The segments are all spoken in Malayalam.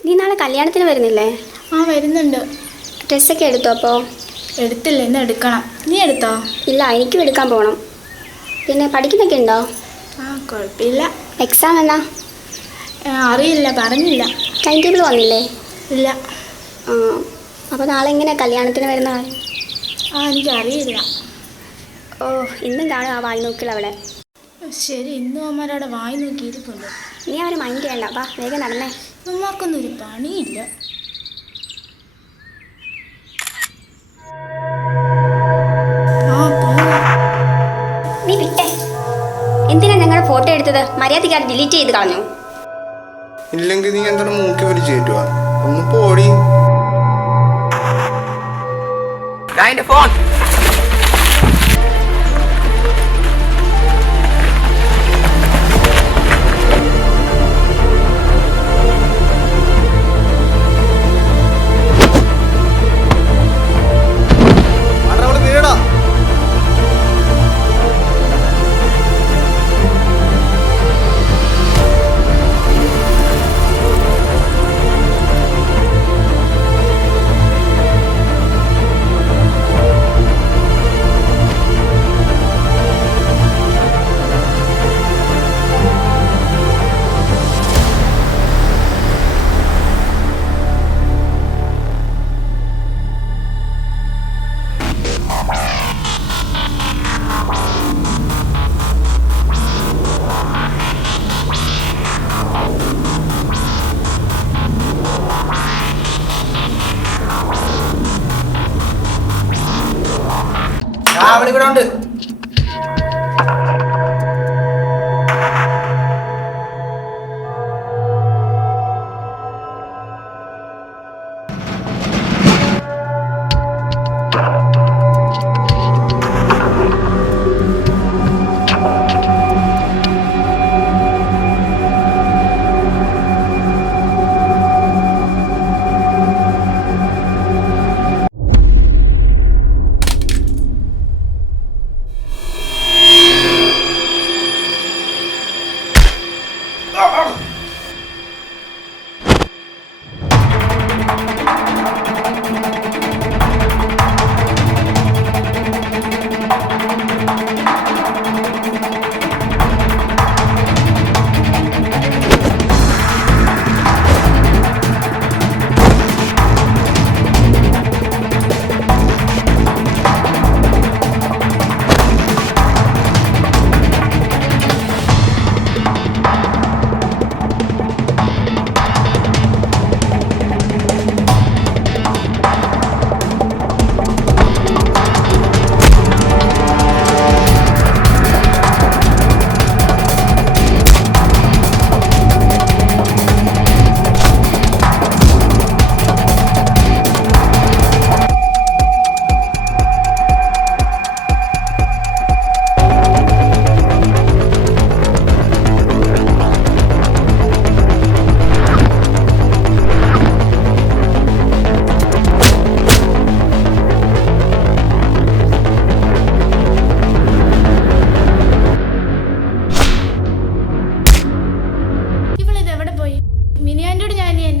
നീ നാളെ കല്യാണത്തിന് വരുന്നില്ലേ? ആ വരുന്നുണ്ട്. ഡ്രസ്സൊക്കെ എടുത്തോ അപ്പോൾ എടുത്തില്ല ഇന്ന് എടുക്കണം. നീ എടുത്തോ? ഇല്ല എനിക്കും എടുക്കാൻ പോകണം പിന്നെ പഠിക്കുന്നൊക്കെ ഉണ്ടോ? ആ കുഴപ്പമില്ല. എക്സാം എന്നാ? അറിയില്ല പറഞ്ഞില്ല. ടൈം ടേബിൾ വന്നില്ലേ? ഇല്ല. ആ അപ്പോൾ നാളെ എങ്ങനെയാണ് കല്യാണത്തിന് വരുന്ന കാര്യം ആ എനിക്കറിയില്ല ഓ ഇന്നും കാണും ആ വായി നോക്കില്ല അവിടെ ശരി. ഇന്നും അമ്മമാരവിടെ വായി നോക്കിയിരിപ്പുണ്ട്. നീ അവർ മൈൻഡ് ചെയ്യണ്ട. വാ വേഗം നടന്നേ. അമ്മമാർക്കൊന്നും ഒരു പണിയില്ല. ഞങ്ങളുടെ മര്യാദക്കാർ മര്യാദയ്ക്ക് അത് ഡിലീറ്റ് ചെയ്ത് കളഞ്ഞു. ഇല്ലെങ്കിൽ നീ എന്താണ് മൂക്കി വലിച്ചു കയറ്റുക ഒന്ന് പോടി. ഫോൺ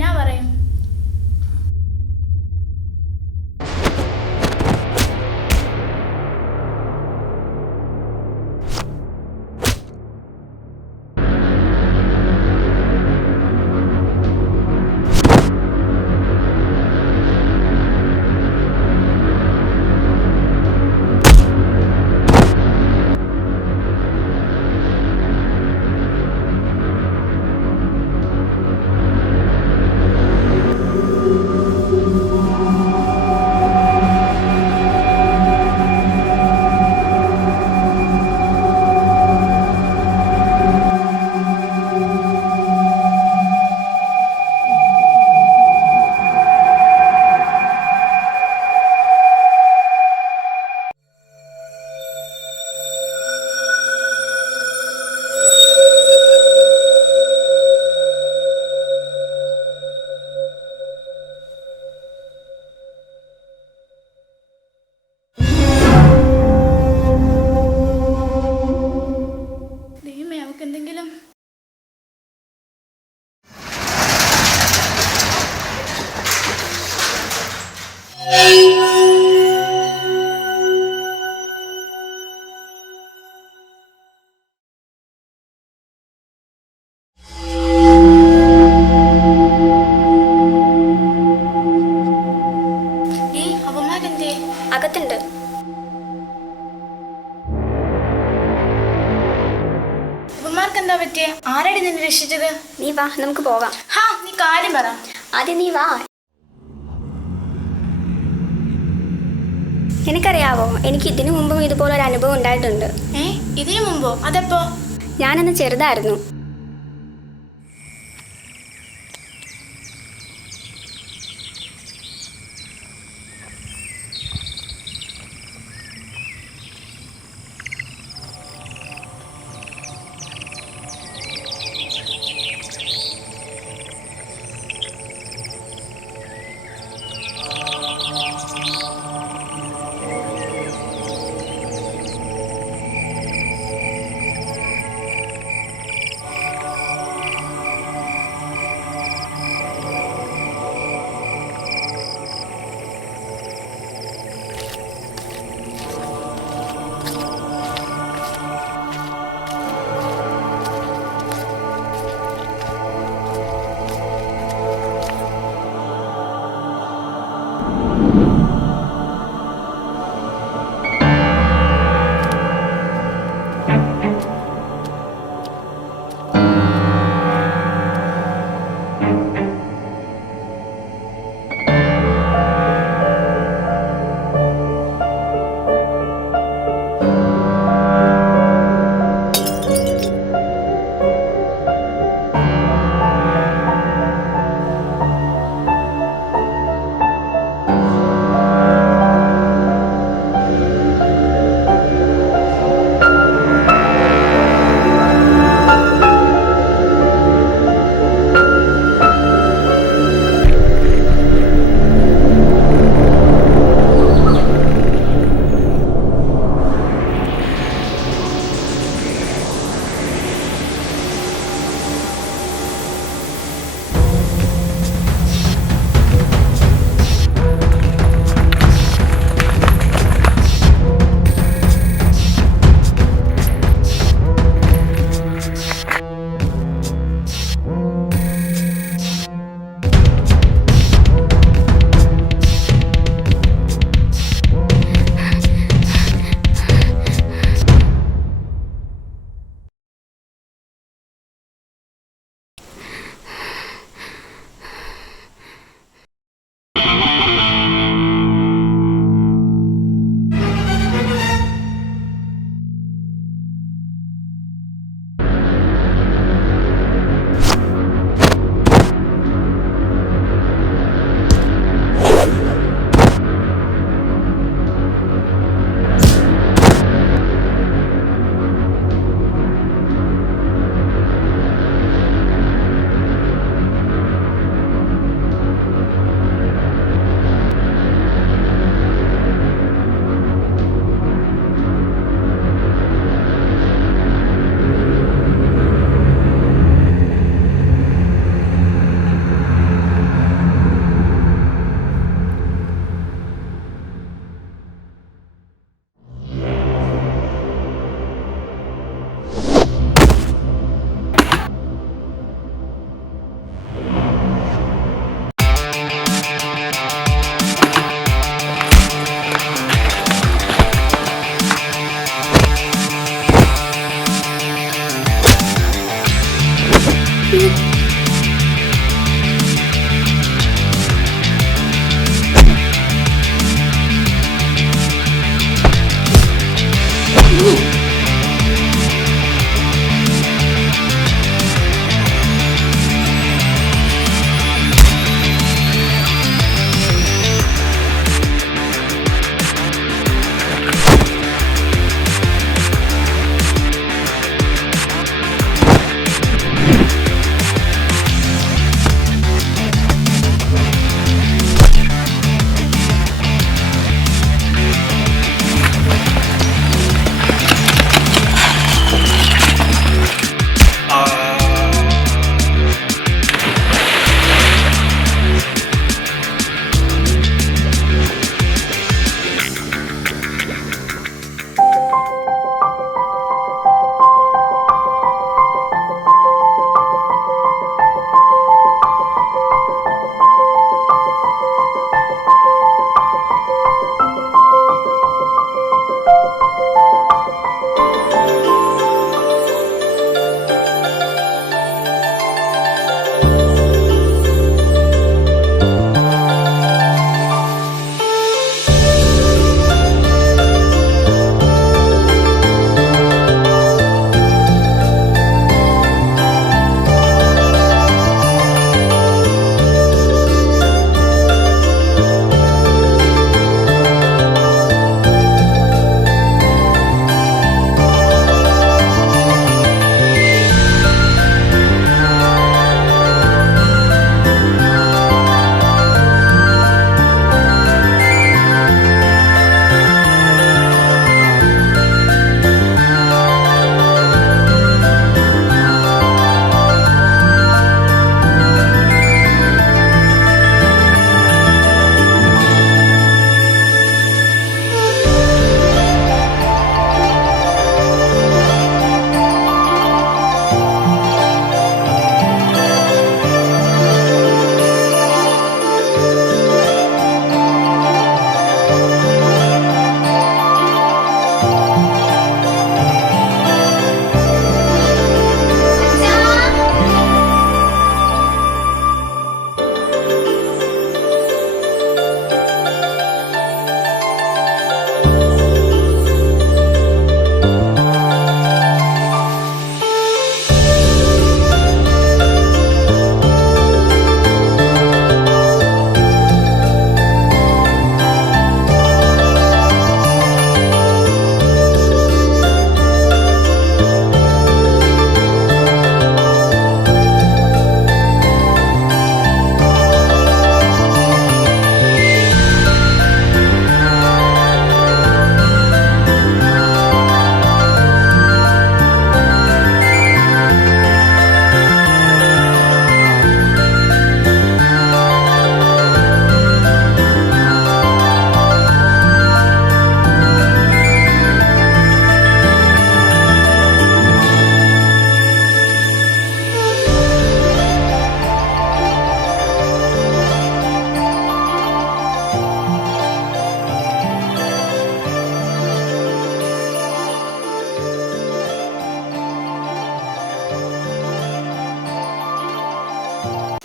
ഞാൻ പറയും. കാണാനെന്തേ അകത്തുണ്ട്. ഉപമാർക്ക് എന്താ പറ്റിയ? ആരടി നിന്നെ രക്ഷിച്ചത്? നീ വാ നമുക്ക് പോകാം. ഹാ നീ കാര്യം പറ. ആദ്യം നീ വാ. എനിക്കറിയാവോ എനിക്ക് ഇതിനു മുമ്പും ഇതുപോലൊരു അനുഭവം ഉണ്ടായിട്ടുണ്ട്. ഏ ഇതിനു മുമ്പോ? അതെപ്പോ? ഞാനന്ന് ചെറുതായിരുന്നു.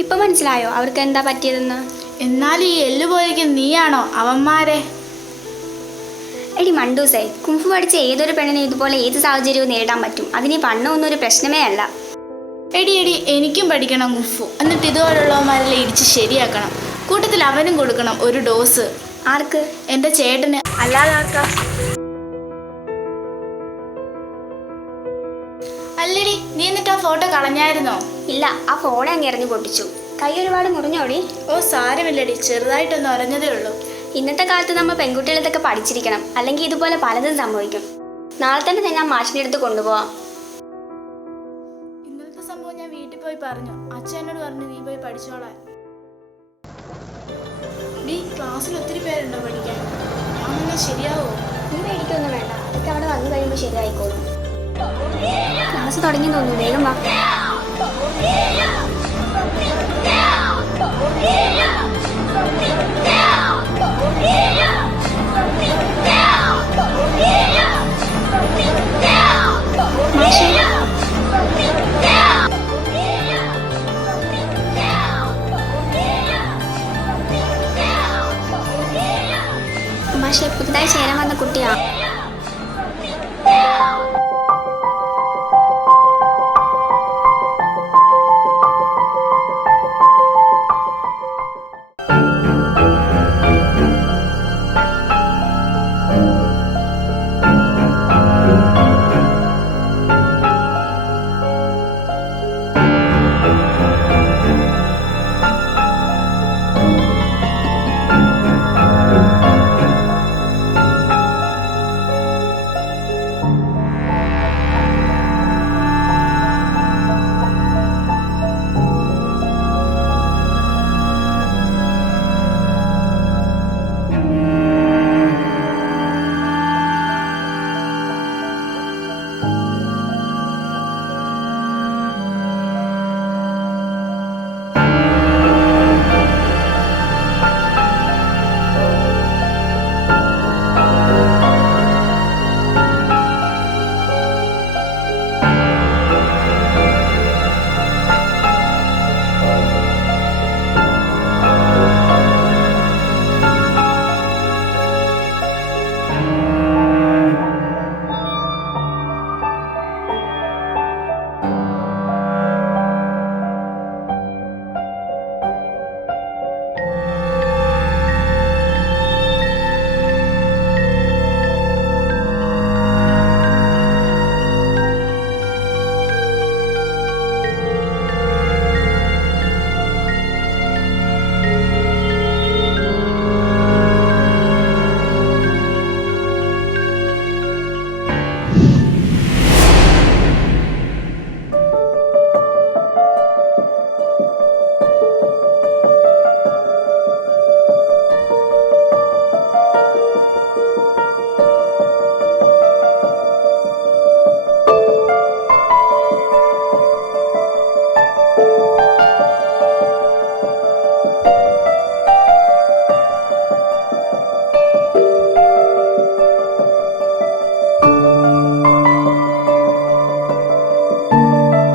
ഇപ്പൊ മനസ്സിലായോ? അവർക്ക് എന്താ പറ്റിയതെന്ന്? എന്നാൽ ഈ എല്ല് പോയിരിക്കുന്ന നീയാണോ അവന്മാരെ? എടി മണ്ടൂസേ കുംഫു പഠിച്ച ഏതൊരു പെണ്ണിനെ ഇതുപോലെ ഏത് സാഹചര്യവും നേരിടാൻ പറ്റും? അതിന് പണ്ണൊന്നും ഒരു പ്രശ്നമേ അല്ല. എടി എടി എനിക്കും പഠിക്കണം കുംഫു. എന്നിട്ട് ഇതുപോലുള്ളവന്മാരെല്ലാം ഇടിച്ച് ശരിയാക്കണം. കൂട്ടത്തിൽ അവനും കൊടുക്കണം ഒരു ഡോസ്. ആർക്ക്? എന്റെ ചേട്ടന്. അല്ലാതെ ആർക്കാ? അല്ലടി നീ എന്നിട്ട് ആ ഫോട്ടോ കളഞ്ഞായിരുന്നോ? ഇല്ല ആ ഫോണെ അങ്ങ് എറിഞ്ഞു പൊട്ടിച്ചു. കൈ ഒരുപാട് മുറിഞ്ഞോടി? ഓ സാരമില്ലടി. ചെറുതായിട്ടൊന്ന് ഒരഞ്ഞതേ ഉള്ളൂ. ഇന്നത്തെ കാലത്ത് നമ്മൾ പെൺകുട്ടികൾ ഇതൊക്കെ പഠിച്ചിരിക്കണം. അല്ലെങ്കിൽ ഇതുപോലെ പലതും സംഭവിക്കും. നാളെ തന്നെ ഞാൻ മാഷിന്റെ അടുത്ത് കൊണ്ടുപോവാം. ഇന്നത്തെ സംഭവം ഞാൻ വീട്ടിൽ പോയി പറഞ്ഞു. അച്ഛൻ എന്നോട് പറഞ്ഞു നീ പോയി പഠിച്ചോളാൻ. നീ ക്ലാസ്സിൽ ഒത്തിരി പേരുണ്ടോ പഠിക്കാൻ? അങ്ങനെ ശരിയാവോ? നീ പേടിക്കൊന്നും വേണ്ട. അതൊക്കെ അവിടെ വന്നു കഴിയുമ്പോൾ ശരിയായിക്കോളും. ക്ലാസ് തുടങ്ങി തോന്നുന്നു. വേഗം വാ.